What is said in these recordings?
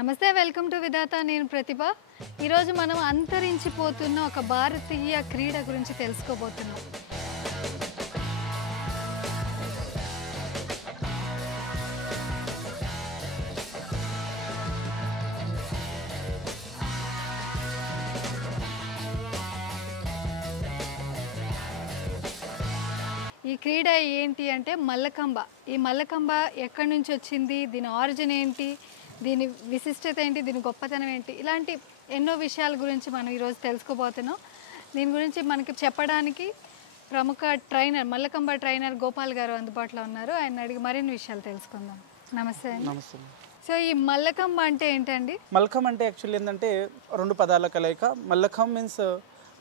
నమస్తే, welcome to విధాత. నేను ప్రతిభ. ఈరోజు మనం అంతరించిపోతున్న ఒక భారతీయ క్రీడ గురించి తెలుసుకోబోతున్నాం. ఈ క్రీడ ఏంటి అంటే మల్లకంబ. ఈ మల్లకంబ ఎక్కడి నుంచి వచ్చింది, దీని ఆరిజిన్ ఏంటి, దీని విశిష్టత ఏంటి, దీని గొప్పతనం ఏంటి, ఇలాంటి ఎన్నో విషయాల గురించి మనం ఈరోజు తెలుసుకోబోతున్నాం. దీని గురించి మనకి చెప్పడానికి ప్రముఖ ట్రైనర్, మల్లకంబ ట్రైనర్ గోపాల్ గారు అందుబాటులో ఉన్నారు. ఆయన అడిగి మరిన్ని విషయాలు తెలుసుకుందాం. నమస్తే అండి. నమస్తే. సో ఈ మల్లకంబ అంటే ఏంటండి? మల్కం అంటే యాక్చువల్లీ ఏంటంటే రెండు పదాల కలయిక. మల్లఖం మీన్స్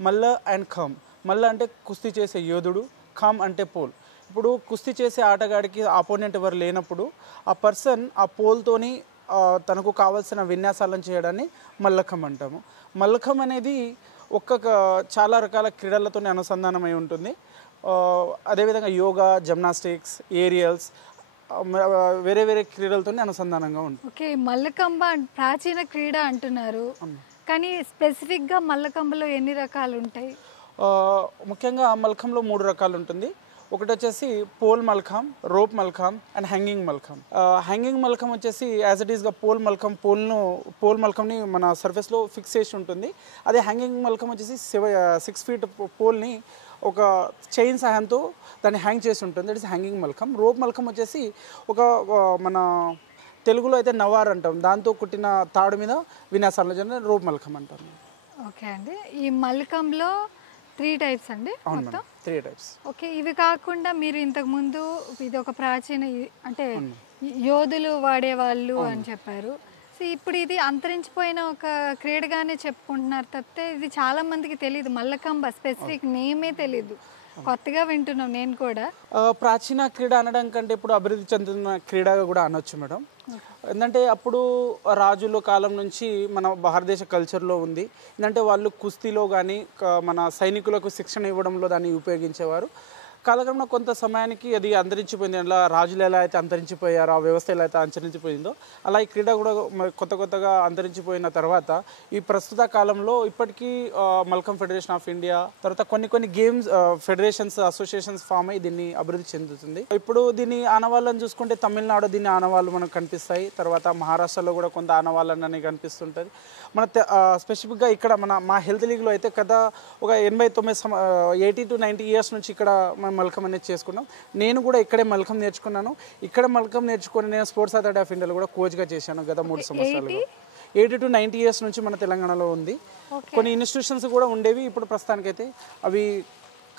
మల్ల అండ్ ఖమ్. మల్ల అంటే కుస్తీ చేసే యోధుడు, ఖమ్ అంటే పోల్. ఇప్పుడు కుస్తీ చేసే ఆటగాడికి ఆపోనెంట్ ఎవరు లేనప్పుడు ఆ పర్సన్ ఆ పోల్తోని తనకు కావాల్సిన విన్యాసాలను చేయడాన్ని మల్లఖం అంటాము. మల్లఖం అనేది చాలా రకాల క్రీడలతో అనుసంధానమై ఉంటుంది. అదేవిధంగా యోగా, జిమ్నాస్టిక్స్, ఏరియల్స్, వేరే వేరే క్రీడలతో అనుసంధానంగా ఉంటుంది. ఓకే, మల్లకంబ ప్రాచీన క్రీడ అంటున్నారు, కానీ స్పెసిఫిక్గా మల్లకంబలో ఎన్ని రకాలు ఉంటాయి? ముఖ్యంగా మల్కంలో 3 రకాలు ఉంటుంది. ఒకటి వచ్చేసి pole mallakhamb, rope mallakhamb and hanging mallakhamb. Hanging mallakhamb వచ్చేసి యాజ్ ఇట్ ఈస్గా పోల్ మల్ఖంని మన సర్ఫేస్లో ఫిక్స్ చేసి ఉంటుంది. అదే హ్యాంగింగ్ మల్ఖం వచ్చేసి 6 ఫీట్ పోల్ని ఒక చైన్ సహాయంతో దాన్ని హ్యాంగ్ చేసి ఉంటుంది. That is hanging mallakhamb. Rope mallakhamb వచ్చేసి మన తెలుగులో అయితే నవార్ అంటాం, దాంతో కుట్టిన తాడు మీద విన్యాసాలను జరిగిన రోప్ మల్ఖం అంటాం. ఓకే అండి, ఈ మల్కంలో 3 టైప్స్ అండి మొత్తం? 3 టైప్స్. ఓకే, ఇవి కాకుండా మీరు ఇంతకుముందు ఇది ఒక ప్రాచీన అంటే యోధులు వాడేవాళ్ళు అని చెప్పారు. సో ఇప్పుడు ఇది అంతరించిపోయిన ఒక క్రీడగానే చెప్పుకుంటున్నారు తప్పితే ఇది చాలా మందికి తెలియదు. మల్లకంబ స్పెసిఫిక్ నేమే తెలీదు, కొత్తగా వింటున్నాం నేను కూడా. ప్రాచీన క్రీడ అనడం కంటే ఇప్పుడు అభివృద్ధి చెందుతున్న క్రీడగా కూడా అనొచ్చు మేడం. ఎందుకంటే అప్పుడు రాజుల కాలం నుంచి మన భారతదేశ కల్చర్లో ఉంది. ఎందుకంటే వాళ్ళు కుస్తీలో కానీ మన సైనికులకు శిక్షణ ఇవ్వడంలో దాన్ని ఉపయోగించేవారు. కాలక్రమంలో కొంత సమయానికి అది అంతరించిపోయింది. అలా రాజులు ఎలా అయితే అంతరించిపోయారో, ఆ వ్యవస్థ ఎలా అయితే అంతరించిపోయిందో అలా ఈ క్రీడ కూడా కొత్తగా అంతరించిపోయిన తర్వాత ఈ ప్రస్తుత కాలంలో ఇప్పటికీ మల్కం ఫెడరేషన్ ఆఫ్ ఇండియా, తర్వాత కొన్ని గేమ్స్ ఫెడరేషన్స్, అసోసియేషన్స్ ఫామ్ అయ్యి దీన్ని అభివృద్ధి చెందుతుంది. ఇప్పుడు దీన్ని ఆనవాళ్ళని చూసుకుంటే తమిళనాడు దీన్ని ఆనవాళ్ళు మనకు కనిపిస్తాయి. తర్వాత మహారాష్ట్రలో కూడా కొంత ఆనవాళ్ళని అనేవి కనిపిస్తుంటుంది. మన స్పెసిఫిక్గా ఇక్కడ మా హెల్త్ లీగ్లో అయితే ఒక 80 to 90 ఇయర్స్ నుంచి ఇక్కడ మల్కం అనేది చేసుకున్నాం. నేను కూడా ఇక్కడే మల్కం నేర్చుకున్నాను. ఇక్కడ మల్కం నేర్చుకుని నేను స్పోర్ట్స్ అథారిటీ ఆఫ్ ఇండియాలో కూడా కోచ్గా చేశాను గత 3 సంవత్సరాలుగా. 80 to 90 ఇయర్స్ నుంచి మన తెలంగాణలో ఉంది. కొన్ని ఇన్స్టిట్యూషన్స్ కూడా ఉండేవి, ఇప్పుడు ప్రస్తుతానికైతే అవి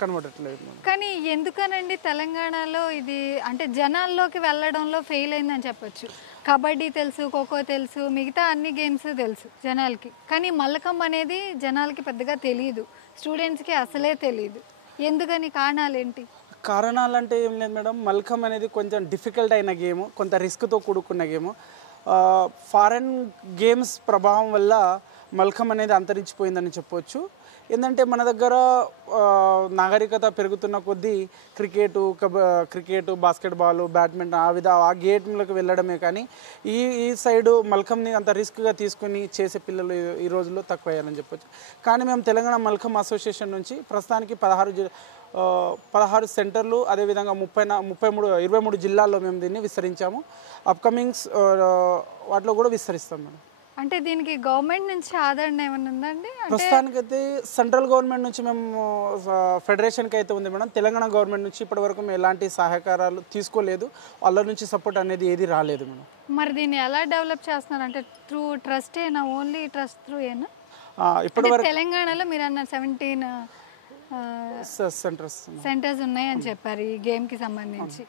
కనబడట్లేదు. కానీ ఎందుకనండి తెలంగాణలో ఇది అంటే జనాల్లోకి వెళ్ళడంలో ఫెయిల్ అయిందని చెప్పొచ్చు. కబడ్డీ తెలుసు, ఖోఖో తెలుసు, మిగతా అన్ని గేమ్స్ తెలుసు జనాలకి, కానీ మల్లకంబ అనేది జనాలకి పెద్దగా తెలియదు, స్టూడెంట్స్కి అసలే తెలియదు. ఎందుకని? కారణాలు ఏంటి? కారణాలు అంటే ఏం లేదు మేడం. మల్కం అనేది కొంచెం డిఫికల్ట్ అయిన గేమ్, కొంత రిస్క్తో కూడుకున్న గేమ్. ఫారెన్ గేమ్స్ ప్రభావం వల్ల మల్కం అనేది అంతరించిపోయిందని చెప్పవచ్చు. ఏంటంటే మన దగ్గర నాగరికత పెరుగుతున్న కొద్దీ క్రికెట్, బాస్కెట్బాల్, బ్యాడ్మింటన్ ఆ గేమ్లకు వెళ్ళడమే కానీ ఈ సైడు మల్కంని అంత రిస్క్గా తీసుకుని చేసే పిల్లలు ఈ రోజుల్లో తక్కువయ్యారని చెప్పొచ్చు. కానీ మేము తెలంగాణ మల్కం అసోసియేషన్ నుంచి ప్రస్తుతానికి 16 సెంటర్లు, అదేవిధంగా 23 జిల్లాల్లో మేము దీన్ని విస్తరించాము. అప్కమింగ్స్ వాటిలో కూడా విస్తరిస్తాం మేడం. అంటే దీనికి గవర్నమెంట్ నుంచి ఆదరణ ఏమైనా ఉందండి? ప్రస్తుతానికైతే సెంట్రల్ గవర్నమెంట్ నుంచి మేము ఫెడరేషన్కి అయితే ఉంది మేడం. తెలంగాణ గవర్నమెంట్ నుంచి ఇప్పటివరకు మేము ఎలాంటి సహకారాలు తీసుకోలేదు, వాళ్ళ నుంచి సపోర్ట్ అనేది ఏది రాలేదు మేడం. మరి దీన్ని ఎలా డెవలప్ చేస్తున్నారు? అంటే త్రూ ట్రస్టేనా? ఓన్లీ ట్రస్ట్ త్రూ ఏనా? ఇప్పటివరకు తెలంగాణలో మీరు అన్న 17 సెంటర్స్ ఉన్నాయని చెప్పారు ఈ గేమ్కి సంబంధించి.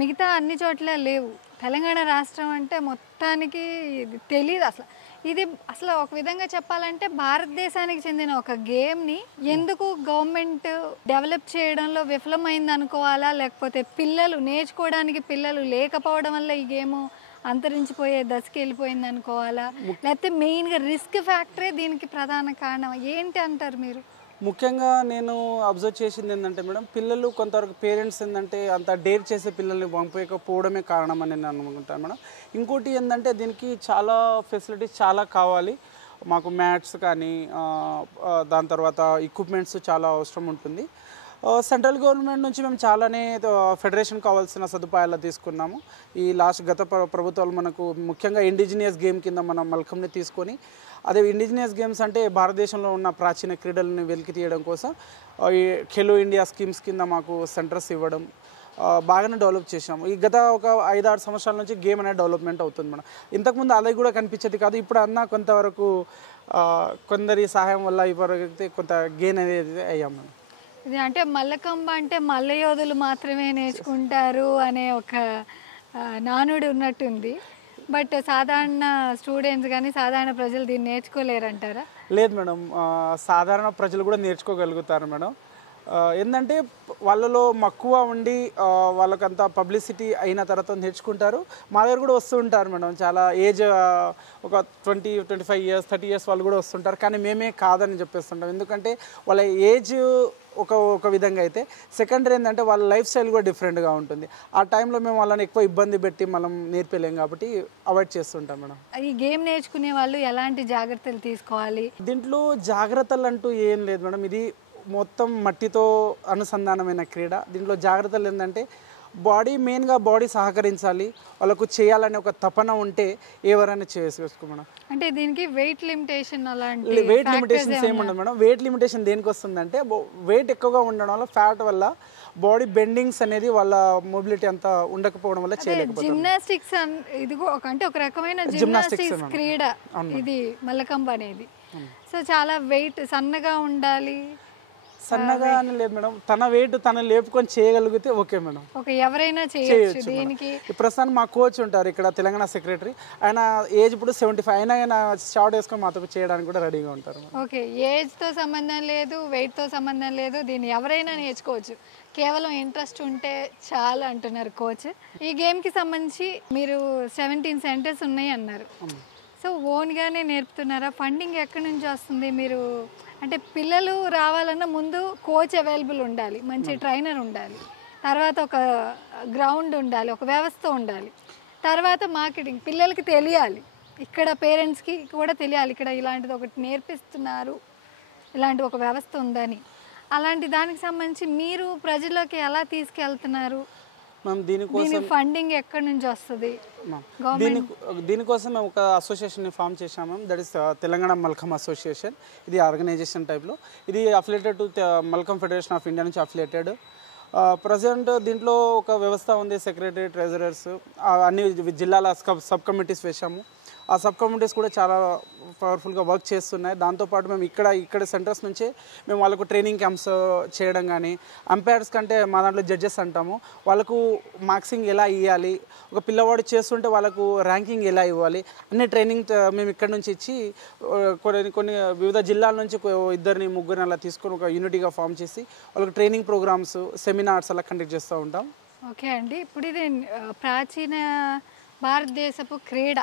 మిగతా అన్ని చోట్ల లేవు. తెలంగాణ రాష్ట్రం అంటే మొత్తానికి ఇది తెలియదు అసలు. ఇది అసలు ఒక విధంగా చెప్పాలంటే భారతదేశానికి చెందిన ఒక గేమ్ని ఎందుకు గవర్నమెంట్ డెవలప్ చేయడంలో విఫలమైంది అనుకోవాలా, లేకపోతే నేర్చుకోవడానికి పిల్లలు లేకపోవడం వల్ల ఈ గేమ్ అంతరించిపోయే దశకి వెళ్ళిపోయింది అనుకోవాలా, లేకపోతే మెయిన్గా రిస్క్ ఫ్యాక్టరే దీనికి ప్రధాన కారణం ఏంటి అంటారు మీరు? ముఖ్యంగా నేను అబ్జర్వ్ చేసింది ఏంటంటే మేడం, పిల్లలు కొంతవరకు పేరెంట్స్ ఏంటంటే అంత డేర్ చేసే పిల్లల్ని పంపించకపోవడమే కారణం అని నేను అనుకుంటాను మేడం. ఇంకోటి ఏంటంటే దీనికి చాలా ఫెసిలిటీస్ చాలా కావాలి. మాకు మ్యాట్స్ కానీ దాని తర్వాత ఎక్విప్మెంట్స్ చాలా అవసరం ఉంటుంది. సెంట్రల్ గవర్నమెంట్ నుంచి మేము చాలానే ఫెడరేషన్ కావాల్సిన సదుపాయాలు తీసుకున్నాము. ఈ గత ప్రభుత్వాలు మనకు ముఖ్యంగా ఇండిజినియస్ గేమ్ కింద మనం మల్కంని తీసుకొని, అదే ఇండిజినియస్ గేమ్స్ అంటే భారతదేశంలో ఉన్న ప్రాచీన క్రీడలను వెలికి తీయడం కోసం ఈ ఖేలో ఇండియా స్కీమ్స్ కింద మాకు సెంటర్స్ ఇవ్వడం బాగానే డెవలప్ చేసాము. ఈ గత ఒక 5-6 సంవత్సరాల నుంచి గేమ్ అనేది డెవలప్మెంట్ అవుతుంది మేడం. ఇంతకుముందు అది కూడా కనిపించేది కాదు. ఇప్పుడు అన్న కొంతవరకు కొందరి సహాయం వల్ల ఇప్పటికైతే కొంత గెయిన్ అనేది అయ్యాం మేడం. ఇది అంటే మల్లకంబ అంటే మల్ల యోధులు మాత్రమే నేర్చుకుంటారు అనే ఒక నానుడి ఉన్నట్టుంది. బట్ సాధారణ స్టూడెంట్స్ కానీ సాధారణ ప్రజలు దీన్ని నేర్చుకోలేరంటారా? లేదు మేడం, సాధారణ ప్రజలు కూడా నేర్చుకోగలుగుతారు మేడం. ఏంటంటే వాళ్ళలో మక్కువ ఉండి వాళ్ళకంతా పబ్లిసిటీ అయిన తర్వాత నేర్చుకుంటారు. మా దగ్గర కూడా వస్తూ ఉంటారు మేడం. చాలా ఏజ్ ఒక 20-25 ఇయర్స్ 30 ఇయర్స్ వాళ్ళు కూడా వస్తుంటారు. కానీ మేమే కాదని చెప్పేస్తుంటాం. ఎందుకంటే వాళ్ళ ఏజ్ ఒక విధంగా అయితే, సెకండరీ ఏంటంటే వాళ్ళ లైఫ్ స్టైల్ కూడా డిఫరెంట్గా ఉంటుంది. ఆ టైంలో మేము వాళ్ళని ఎక్కువ ఇబ్బంది పెట్టి మనం నేర్పలేం కాబట్టి అవాయిడ్ చేస్తుంటాం మేడం. ఈ గేమ్ నేర్చుకునే వాళ్ళు ఎలాంటి జాగ్రత్తలు తీసుకోవాలి? దీంట్లో జాగ్రత్తలు అంటూ ఏం లేదు మేడం. ఇది మొత్తం మట్టితో అనుసంధానమైన క్రీడ. దీంట్లో జాగ్రత్తలు ఏంటంటే మెయిన్గా బాడీ సహకరించాలి. వాళ్ళకు చేయాలనే ఒక తపన ఉంటే ఎవరైనా చేసుకో మేడం. అంటే దీనికి వెయిట్ లిమిటేషన్ వెయిట్ లిమిటేషన్స్ ఏముండదు మేడం. వెయిట్ లిమిటేషన్ దేనికి వస్తుందంటే వెయిట్ ఎక్కువగా ఉండడం వల్ల, ఫ్యాట్ వల్ల బాడీ బెండింగ్స్ అనేది వాళ్ళ మొబిలిటీ అంతా ఉండకపోవడం వల్ల చేయలేకపోతుంది. జిమ్నాస్టిక్స్ ఇది అంటే ఒక రకమైన జిమ్నాస్టిక్స్ క్రీడ ఇది మల్లకంబ అనేది. సో చాలా వెయిట్ సన్నగా ఉండాలి. సన్నగా అని లేదు మేడం, తన వెయిట్ తను లేపుకొని చేయగలిగితే ఓకే మేడం. ఎవరైనా చేయొచ్చు. దీనికి ప్రస్తుతానికి మా కోచ్ ఉంటారు ఇక్కడ, తెలంగాణ సెక్రటరీ. ఆయన ఏజ్ ఇప్పుడు 75 అయినా ఆయన షార్ట్ వేసుకొని మాతో చేయడానికి కూడా రెడీగా ఉంటారు. ఓకే, ఏజ్తో సంబంధం లేదు, వెయిట్తో సంబంధం లేదు, దీన్ని ఎవరైనా నేర్చుకోవచ్చు. కేవలం ఇంట్రెస్ట్ ఉంటే చాలా అంటున్నారు కోచ్. ఈ గేమ్కి సంబంధించి మీరు 17 సెంటర్స్ ఉన్నాయి అన్నారు. సో ఓన్గానే నేర్పుతున్నారా? ఫండింగ్ ఎక్కడి నుంచి వస్తుంది? మీరు అంటే పిల్లలు రావాలన్నా ముందు కోచ్ అవైలబుల్ ఉండాలి, మంచి ట్రైనర్ ఉండాలి, తర్వాత ఒక గ్రౌండ్ ఉండాలి, ఒక వ్యవస్థ ఉండాలి, తర్వాత మార్కెటింగ్ పిల్లలకి తెలియాలి, ఇక్కడ పేరెంట్స్కి కూడా తెలియాలి ఇక్కడ ఇలాంటిది ఒకటి నేర్పిస్తున్నారు, ఇలాంటి ఒక వ్యవస్థ ఉందని. అలాంటి దానికి సంబంధించి మీరు ప్రజల్లోకి ఎలా తీసుకెళ్తున్నారు? దీనికోసం ఫండింగ్ ఎక్కడి నుంచి వస్తుంది? దీనికోసం మేము ఒక అసోసియేషన్ ఫామ్ చేశాము. That is Telangana Mallakhamb association. ఇది ఆర్గనైజేషన్ టైప్లో. ఇది affiliated to Mallakhamb federation of India నుంచి అఫిలియేటెడ్. ప్రజెంట్ దీంట్లో ఒక వ్యవస్థ ఉంది, సెక్రటరీ, ట్రెజరర్స్, అన్ని జిల్లాల సబ్ కమిటీస్ వేసాము. ఆ సబ్ కమిటీస్ కూడా చాలా పవర్ఫుల్గా వర్క్ చేస్తున్నాయి. దాంతోపాటు మేము ఇక్కడ సెంటర్స్ నుంచే మేము వాళ్ళకు ట్రైనింగ్ క్యాంప్స్ చేయడం కానీ, అంపైర్స్ కంటే మా దాంట్లో జడ్జెస్ అంటాము, వాళ్ళకు మార్క్సింగ్ ఎలా ఇవ్వాలి, ఒక పిల్లవాడు చేస్తుంటే వాళ్ళకు ర్యాంకింగ్ ఎలా ఇవ్వాలి అనే ట్రైనింగ్ మేము ఇక్కడ నుంచి ఇచ్చి కొన్ని వివిధ జిల్లాల నుంచి 2-3 అలా తీసుకొని ఒక యూనిటీగా ఫామ్ చేసి వాళ్ళకి ట్రైనింగ్ ప్రోగ్రామ్స్, సెమినార్స్ అలా కండక్ట్ చేస్తూ ఉంటాం. ఓకే అండి, ఇప్పుడు ఇది ప్రాచీన భారతదేశపు క్రీడ,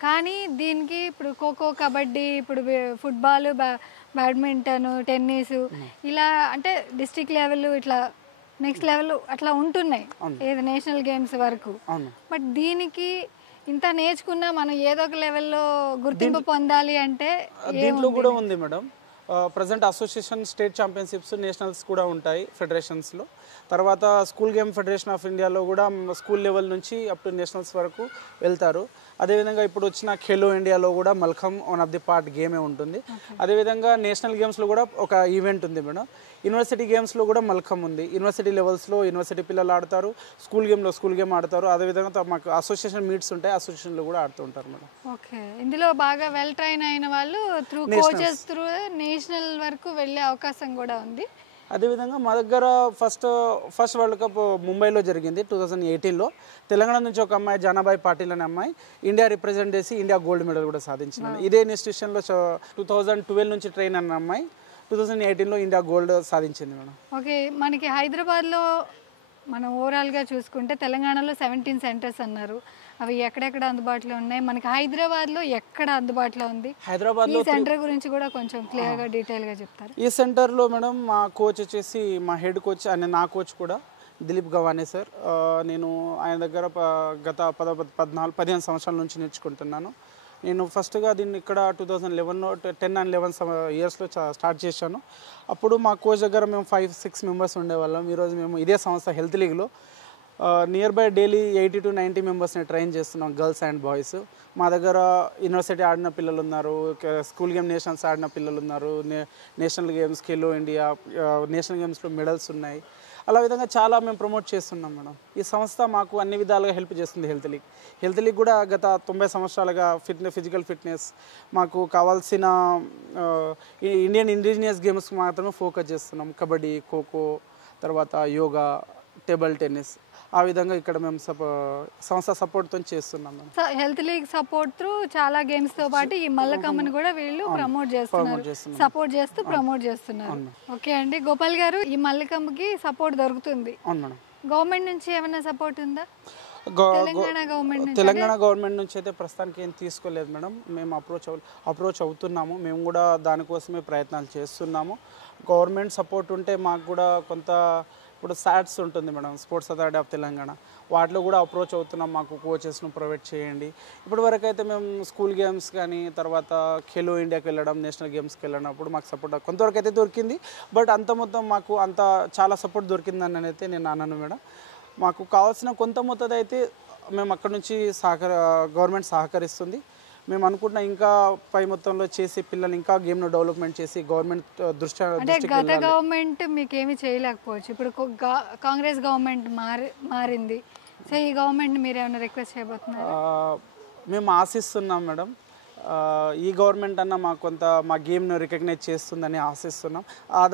కానీ దీనికి ఇప్పుడు ఖోఖో, కబడ్డీ, ఇప్పుడు ఫుట్బాల్, బ్యాడ్మింటన్, టెన్నిస్, ఇలా అంటే డిస్ట్రిక్ట్ లెవెల్, ఇట్లా నెక్స్ట్ లెవెల్ అట్లా ఉంటున్నాయి, ఏది నేషనల్ గేమ్స్ వరకు. బట్ దీనికి ఇంత నేర్చుకున్నా మనం ఏదో ఒక లెవెల్లో గుర్తింపు పొందాలి అంటే దీంట్లో కూడా ఉంది madam. Present association, state championships, nationals కూడా ఉంటాయి ఫెడరేషన్స్లో. తర్వాత స్కూల్ గేమ్ ఫెడరేషన్ ఆఫ్ ఇండియాలో కూడా స్కూల్ లెవెల్ నుంచి అప్ టు నేషనల్స్ వరకు వెళ్తారు. అదేవిధంగా ఇప్పుడు వచ్చిన ఖేలో ఇండియాలో కూడా Malcolm one of the part గేమే ఉంటుంది. అదేవిధంగా నేషనల్ గేమ్స్లో కూడా ఒక ఈవెంట్ ఉంది మేడం. యూనివర్సిటీ గేమ్స్లో కూడా మల్కమ్ ఉంది. యూనివర్సిటీ లెవెల్స్లో యూనివర్సిటీ పిల్లలు ఆడతారు, స్కూల్ గేమ్లో స్కూల్ గేమ్ ఆడతారు. అదేవిధంగా మాకు అసోసియేషన్ మీట్స్ ఉంటాయి, అసోసియేషన్లో కూడా ఆడుతూ ఉంటారు మేడం. ఓకే, ఇందులో బాగా వెల్ ట్రైన్ అయిన వాళ్ళు త్రూ కోచెస్ త్రూ నేషనల్ వరకు వెళ్ళే అవకాశం కూడా ఉంది. అదేవిధంగా మా దగ్గర ఫస్ట్ వరల్డ్ కప్ ముంబైలో జరిగింది 2018లో. తెలంగాణ నుంచి ఒక అమ్మాయి, జానాబాయి పాటిల్ అనే అమ్మాయి, ఇండియా రిప్రజెంట్ చేసి ఇండియా గోల్డ్ మెడల్ కూడా సాధించింది. ఇదే ఇన్స్టిట్యూషన్లో 2012 నుంచి ట్రైన్ అన్న అమ్మాయి 2018లో ఇండియా గోల్డ్ సాధించింది మేడం. ఓకే, మనకి హైదరాబాద్లో మనం ఓవరాల్గా చూసుకుంటే తెలంగాణలో 17 సెంటర్స్ అన్నారు, అవి ఎక్కడెక్కడ అందుబాటులో ఉన్నాయి, మనకి హైదరాబాద్లో ఎక్కడ అందుబాటులో ఉంది, హైదరాబాద్లో ఈ సెంటర్ గురించి కూడా కొంచెం క్లియర్గా డీటెయిల్గా చెప్తారు. ఈ సెంటర్లో మేడం మా కోచ్ వచ్చేసి మా హెడ్ కోచ్ ఆయన నా కోచ్ కూడా దిలీప్ గవానే సార్. నేను ఆయన దగ్గర గత 15 సంవత్సరాల నుంచి నేర్చుకుంటున్నాను. నేను ఫస్ట్గా దీన్ని ఇక్కడ 2011లో 10 and 11 ఇయర్స్లో స్టార్ట్ చేశాను. అప్పుడు మా కోచ్ దగ్గర మేము 5-6 మెంబర్స్ ఉండేవాళ్ళం. ఈరోజు మేము ఇదే సంస్థ హెల్త్ లీగ్లో నియర్ బై డైలీ 80 to 90 మెంబర్స్ని ట్రైన్ చేస్తున్నాం, గర్ల్స్ అండ్ బాయ్స్. మా దగ్గర యూనివర్సిటీ ఆడిన పిల్లలు ఉన్నారు, స్కూల్ గేమ్ నేషనల్స్ ఆడిన పిల్లలు ఉన్నారు, national games, Khelo India national గేమ్స్లో మెడల్స్ ఉన్నాయి. అలా విధంగా చాలా మేము ప్రమోట్ చేస్తున్నాం మేడం. ఈ సంస్థ మాకు అన్ని విధాలుగా హెల్ప్ చేస్తుంది. హెల్త్ లీగ్ కూడా గత 90 సంవత్సరాలుగా ఫిజికల్ ఫిట్నెస్ మాకు కావాల్సిన ఇండియన్ ఇండిజినియస్ గేమ్స్ మాత్రమే ఫోకస్ చేస్తున్నాం. కబడ్డీ, ఖోఖో, తర్వాత యోగా, టేబుల్ టెన్నిస్, ఆ విధంగా ఇక్కడ మేము సంస్థ సపోర్ట్తో చేస్తున్నాం మేము. హెల్త్ లీగ్ సపోర్ట్ త్రూ చాలా గేమ్స్తో పాటు ఈ మల్లకమ్మని కూడా వీళ్ళు ప్రమోట్ చేస్తున్నారు, సపోర్ట్ చేస్తూ ప్రమోట్ చేస్తున్నారు. ఓకే అండి గోపాల్ గారు, ఈ మల్లకమ్మకి సపోర్ట్ దొరుకుతుంది. అవును మేడం. గవర్నమెంట్ నుంచి ఏమైనా సపోర్ట్ ఉందా? తెలంగాణ గవర్నమెంట్ నుంచి అయితే ప్రస్తుతానికి ఏం తీసుకోలేదు మేడం. మేము అప్రోచ్ అవుతున్నాము. మేము కూడా దానికోసమే ప్రయత్నాలు చేస్తున్నాము. గవర్నమెంట్ సపోర్ట్ ఉంటే మాకు కూడా కొంత, ఇప్పుడు SATS ఉంటుంది madam, sports authority of Telangana, వాటిలో కూడా అప్రోచ్ అవుతున్నాం, మాకు కోచెస్ను ప్రొవైడ్ చేయండి. ఇప్పటి వరకు అయితే మేము స్కూల్ గేమ్స్ కానీ తర్వాత ఖేలో ఇండియాకి వెళ్ళడం, నేషనల్ గేమ్స్కి వెళ్ళినప్పుడు మాకు సపోర్ట్ కొంతవరకు అయితే దొరికింది. బట్ అంత మొత్తం మాకు అంత చాలా సపోర్ట్ దొరికిందని అయితే నేను అన్నాను మేడం. మాకు కావాల్సిన కొంత మొత్తం అయితే మేము అక్కడ నుంచి గవర్నమెంట్ సహకరిస్తుంది. మేము అనుకుంటున్న ఇంకా పై మొత్తంలో చేసి పిల్లలు ఇంకా గేమ్ను డెవలప్మెంట్ చేసి గవర్నమెంట్ దృష్టి గత గవర్నమెంట్ మీకు ఏమి చేయలేకపోవచ్చు, ఇప్పుడు కాంగ్రెస్ గవర్నమెంట్ మారింది. సో ఈ గవర్నమెంట్ మీరు ఏమైనా రిక్వెస్ట్ చేయబోతున్నారు? మేము ఆశిస్తున్నాం మేడం, ఈ గవర్నమెంట్ అన్న మాకు కొంత మా గేమ్ను రికగ్నైజ్ చేస్తుందని ఆశిస్తున్నాం.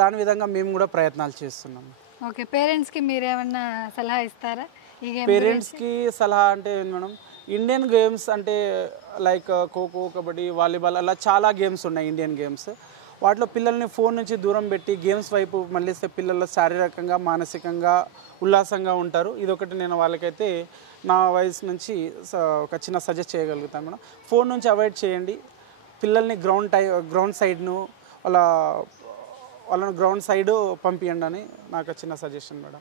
దాని విధంగా మేము కూడా ప్రయత్నాలు చేస్తున్నాం. ఓకే, పేరెంట్స్కి మీరు ఏమన్నా సలహా ఇస్తారా? ఈ గేమ్ పేరెంట్స్కి సలహా అంటే మేడం, ఇండియన్ గేమ్స్ అంటే లైక్ ఖోఖో, కబడ్డీ, వాలీబాల్, అలా చాలా గేమ్స్ ఉన్నాయి ఇండియన్ గేమ్స్. వాటిలో పిల్లల్ని ఫోన్ నుంచి దూరం పెట్టి గేమ్స్ వైపు మళ్ళిస్తే పిల్లలు శారీరకంగా మానసికంగా ఉల్లాసంగా ఉంటారు. ఇదొకటి నేను వాళ్ళకైతే నా వయసు నుంచి ఒక చిన్న సజెస్ట్ చేయగలుగుతాను మేడం. ఫోన్ నుంచి అవాయిడ్ చేయండి, పిల్లల్ని గ్రౌండ్ సైడ్ను వాళ్ళని గ్రౌండ్ సైడ్ పంపించండి అని నాకు చిన్న సజెషన్ మేడం.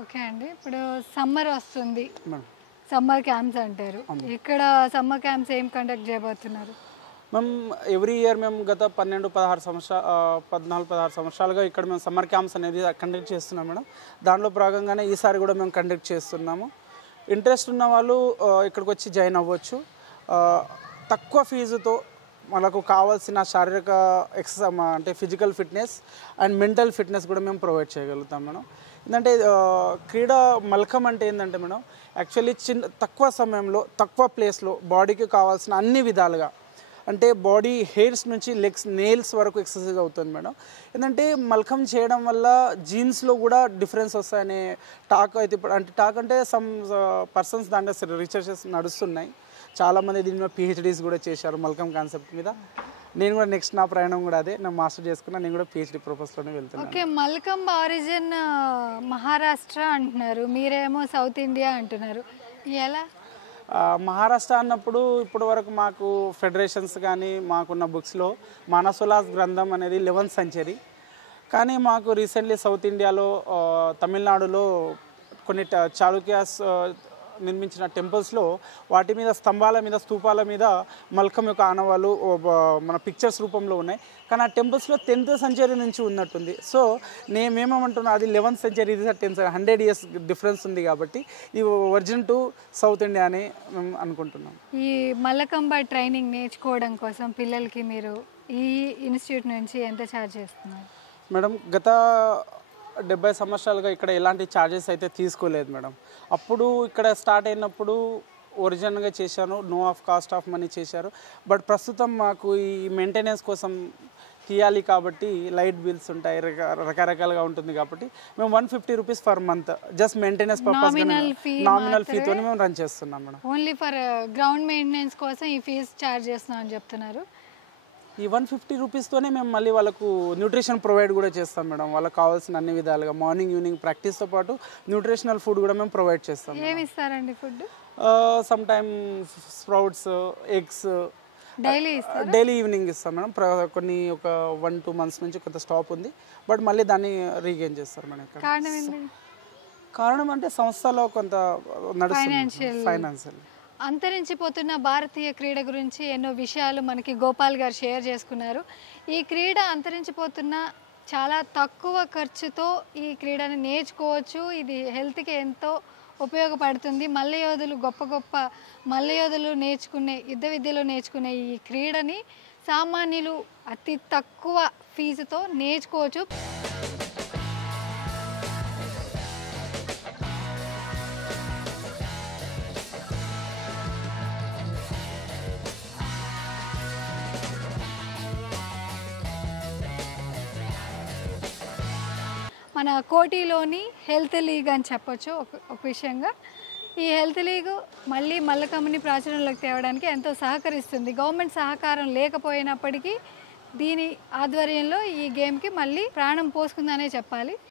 ఓకే అండి, ఇప్పుడు సమ్మర్ వస్తుంది మేడం, సమ్మర్ క్యాంప్స్ అంటారు. ఇక్కడ సమ్మర్ క్యాంప్స్ ఏం కండక్ట్ చేయబోతున్నారు? మేము ఎవ్రీ ఇయర్ మేము గత 14-16 సంవత్సరాలుగా ఇక్కడ మేము సమ్మర్ క్యాంప్స్ అనేది కండక్ట్ చేస్తున్నాం మేడం. దానిలో భాగంగానే ఈసారి కూడా మేము కండక్ట్ చేస్తున్నాము. ఇంట్రెస్ట్ ఉన్న వాళ్ళు ఇక్కడికి వచ్చి జాయిన్ అవ్వచ్చు. తక్కువ ఫీజుతో మనకు కావాల్సిన శారీరక ఎక్సర్సైజ్ అంటే physical fitness and mental fitness కూడా మేము ప్రొవైడ్ చేయగలుగుతాం మేడం. ఏంటంటే క్రీడా మల్కం అంటే ఏంటంటే మేడం, యాక్చువల్లీ తక్కువ సమయంలో తక్కువ ప్లేస్లో బాడీకి కావాల్సిన అన్ని విధాలుగా, అంటే బాడీ హెయిర్స్ నుంచి లెగ్స్ నెయిల్స్ వరకు ఎక్సర్సైజ్ అవుతుంది మేడం. ఏంటంటే మల్కం చేయడం వల్ల జీన్స్లో కూడా డిఫరెన్స్ వస్తాయనే టాక్ అయితే ఇప్పుడు అంటే సమ్ పర్సన్స్ దాంట్లో రీసెర్చెస్ నడుస్తున్నాయి. చాలామంది దీని మీద PhDs కూడా చేశారు మల్కం కాన్సెప్ట్ మీద. నేను కూడా నెక్స్ట్ నా ప్రయాణం కూడా అదే, నా మాస్టర్ చేసుకున్నా, నేను కూడా PhD ప్రొఫెసర్లోనే వెళ్తున్నాను. ఓకే, మల్కం ఆరిజిన్ మహారాష్ట్ర అంటున్నారు, మీరేమో సౌత్ ఇండియా అంటున్నారు, ఎలా? మహారాష్ట్ర అన్నప్పుడు ఇప్పటి వరకు మాకు ఫెడరేషన్స్ కానీ మాకున్న బుక్స్లో మానసోలాస్ గ్రంథం అనేది 11th century, కానీ మాకు రీసెంట్లీ సౌత్ ఇండియాలో తమిళనాడులో కొన్ని చాళుక్యాస్ నిర్మించిన టెంపుల్స్లో వాటి మీద స్తంభాల మీద స్తూపాల మీద మల్కం యొక్క ఆనవాళ్ళు మన పిక్చర్స్ రూపంలో ఉన్నాయి. కానీ ఆ టెంపుల్స్లో 10th century నుంచి ఉన్నట్టుంది. సో మేమేమంటున్నాం, అది 11th century, ఇది 10th century, 100 years డిఫరెన్స్ ఉంది కాబట్టి ఇది ఒరిజిన్ టు సౌత్ ఇండియా అని మేము అనుకుంటున్నాం. ఈ మల్లకంబ ట్రైనింగ్ నేర్చుకోవడం కోసం పిల్లలకి మీరు ఈ ఇన్స్టిట్యూట్ నుంచి ఎంత ఛార్జ్ చేస్తున్నారు? మేడం, గత 70 సంవత్సరాలుగా ఇక్కడ ఎలాంటి ఛార్జెస్ అయితే తీసుకోలేదు మేడం. అప్పుడు ఇక్కడ స్టార్ట్ అయినప్పుడు ఒరిజినల్గా చేశాను, no of cost of money చేశారు. బట్ ప్రస్తుతం మాకు ఈ మెయింటెనెన్స్ కోసం తీయాలి కాబట్టి లైట్ బిల్స్ ఉంటాయి, రకరకాలుగా ఉంటుంది కాబట్టి మేము 150 rupees per month just maintenance purpose nominal ఫీతో మేము రన్ చేస్తున్నాం madam. Only for ground maintenance కోసం ఈ ఫీజు ఛార్జ్ చేస్తున్నాం అని చెప్తున్నారు. ఈ 150 రూపీస్తోనే మేము మళ్ళీ వాళ్ళకు న్యూట్రిషన్ ప్రొవైడ్ కూడా చేస్తాం మేడం. వాళ్ళకి కావాల్సిన అన్ని విధాలుగా మార్నింగ్ ఈవినింగ్ ప్రాక్టీస్తో పాటు న్యూట్రిషనల్ ఫుడ్ కూడా మేము ప్రొవైడ్ చేస్తాం. ఏమి ఇస్తారండి food? Some time sprouts, eggs daily daily evening ఇస్తాం మేడం. కొన్ని ఒక 1-2 months నుంచి కొంత స్టాప్ ఉంది, బట్ మళ్ళీ దాన్ని రీగెయిన్ చేస్తారు మేడం ఇక్కడ. కారణం ఏంటి? కారణం అంటే సంస్థలో కొంత నడుస్తుంది ఫైనాన్షియల్. అంతరించిపోతున్న భారతీయ క్రీడ గురించి ఎన్నో విషయాలు మనకి గోపాల్ గారు షేర్ చేసుకున్నారు. ఈ క్రీడ అంతరించిపోతున్న చాలా తక్కువ ఖర్చుతో ఈ క్రీడని నేర్చుకోవచ్చు. ఇది హెల్త్కి ఎంతో ఉపయోగపడుతుంది. మల్లయోధులు గొప్ప గొప్ప మల్లయోధులు నేర్చుకునే యుద్ధ విద్యలో నేర్చుకునే ఈ క్రీడని సామాన్యులు అతి తక్కువ ఫీజుతో నేర్చుకోవచ్చు. మన కోటిలోని హెల్త్ లీగ్ అని చెప్పొచ్చు ఒక విషయంగా. ఈ హెల్త్ లీగ్ మళ్ళీ మల్లకమ్మని ప్రాచుర్యంలోకి తేవడానికి ఎంతో సహకరిస్తుంది. గవర్నమెంట్ సహకారం లేకపోయినప్పటికీ దీని ఆధ్వర్యంలో ఈ గేమ్కి మళ్ళీ ప్రాణం పోసుకుందనే చెప్పాలి.